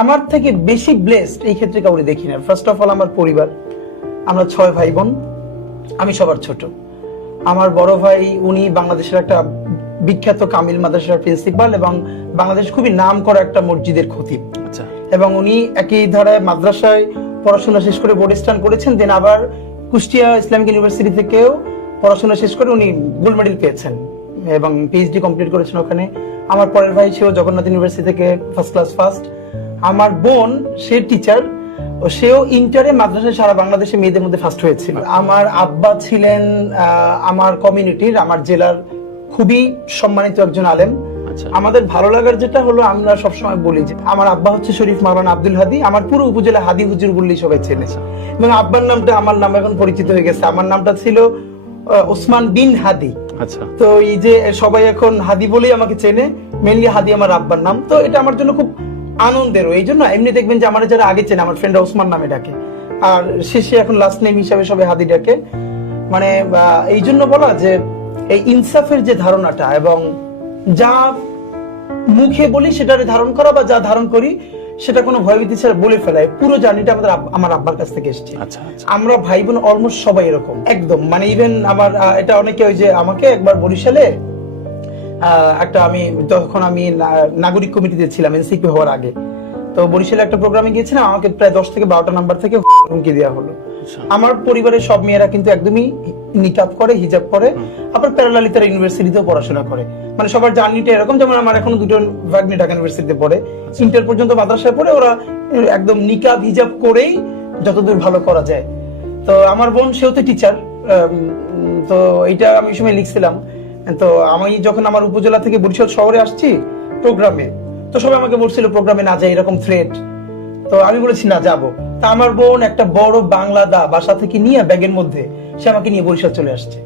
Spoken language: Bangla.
আমার থেকে বেশি ব্লেসড এই ক্ষেত্রে কাউরে দেখি না। ফার্স্ট অফ অল আমার পরিবার, আমরা 6 ভাই বোন, আমি সবার ছোট। আমার বড় ভাই উনি বাংলাদেশের একটা বিখ্যাত কামিল মাদ্রাসার প্রিন্সিপাল এবং বাংলাদেশ খুবই নাম করা একটা মসজিদের খতিব। আচ্ছা। এবং উনি একই ধারায় মাদ্রাসায় পড়াশোনা শেষ করে বোর্ড স্টান করেছেন, দেন আবার কুষ্টিয়া ইসলামিক ইউনিভার্সিটি থেকেও পড়াশোনা শেষ করে উনি গোল্ড মেডেল পেয়েছেন এবং পিএইচডি কমপ্লিট করেছেন ওখানে। আমার পরের ভাই সেও জগন্নাথ ইউনিভার্সিটি থেকে ফার্স্ট ক্লাস ফার্স্ট। আমার বোন সে টিচার, সেও ইন্টারে মাদ্রাসায় সারা বাংলাদেশে মেয়েদের মধ্যে ফার্স্ট হয়েছিল। আমার আব্বা ছিলেন আমার কমিউনিটির, আমার জেলার খুবই সম্মানিত একজন আলেম। আমাদের ভালো লাগার যেটা হলো, আমরা সবসময় বলি যে আমার আব্বা হচ্ছে শরীফ মাওলানা আব্দুল হাদী, আমার পুরো উপজেলা হাদী হুজুর বললেই সবাই চেনে। এবং আব্বার নামটা আমার নাম এখন পরিচিত হয়ে গেছে, আমার নামটা ছিল ওসমান বিন হাদী। আচ্ছা। তো এই যে সবাই এখন হাদী বলেই আমাকে চেনে, মেইনলি হাদী আমার আব্বার নাম। তো এটা আমার জন্য খুব আনন্দেরও। এই জন্য এমনি দেখবেন যে আমার যারা আগে চেনে, আমার ফ্রেন্ডরা ওসমান নামে ডাকে, আর শেষে এখন লাস্ট নেম হিসাবে সবাই হাদী ডাকে। মানে এই জন্য বলা যে এই ইনসাফের যে ধারণাটা এবং যা মুখে বলি সেটারে ধারণ করা, বা যা ধারণ করি সেটা কোনো ভয়ভীতি ছাড়া বলে ফেলায়, পুরো জার্নিটা আমার আব্বার কাছ থেকে এসেছে। আমরা ভাই বোন অলমোস্ট সবাই এরকম একদম। মানে ইভেন আমার এটা অনেকে ওই যে আমাকে একবার বরিশালে একটা, আমি তখন আমি নাগরিক কমিটিতে ছিলাম এনসিপি হওয়ার আগে, তো বরিশালে একটা প্রোগ্রামে গিয়েছিলাম, আমাকে প্রায় 10 থেকে 12টা নাম্বার থেকে হুমকি দেওয়া হলো। আমার পরিবারের সব মেয়েরা কিন্তু একদমই নিকাব করে, হিজাব করে, আবার প্যারালালি তারা ইউনিভার্সিটিতেও পড়াশোনা করে। মানে সবার জার্নিটা এরকম, যেমন আমার এখন দুটো ভাগ্নি ঢাকা ইউনিভার্সিটিতে পড়ে, ইন্টার পর্যন্ত মাদ্রাসায় পড়ে, ওরা একদম নিকাব হিজাব করেই যতদূর ভালো করা যায়। তো আমার বোন সেও তো টিচার, তো এইটা আমি সময় লিখছিলাম। তো আমি যখন আমার উপজেলা থেকে বরিশাল শহরে আসছি প্রোগ্রামে, তো সবাই আমাকে বলছিল প্রোগ্রামে না যায়, এরকম থ্রেট। তো আমি বলেছি না যাবো। তা আমার বোন একটা বড় বাংলা দা বাসা থেকে নিয়ে ব্যাগের মধ্যে সে আমাকে নিয়ে বরিশাল চলে আসছে।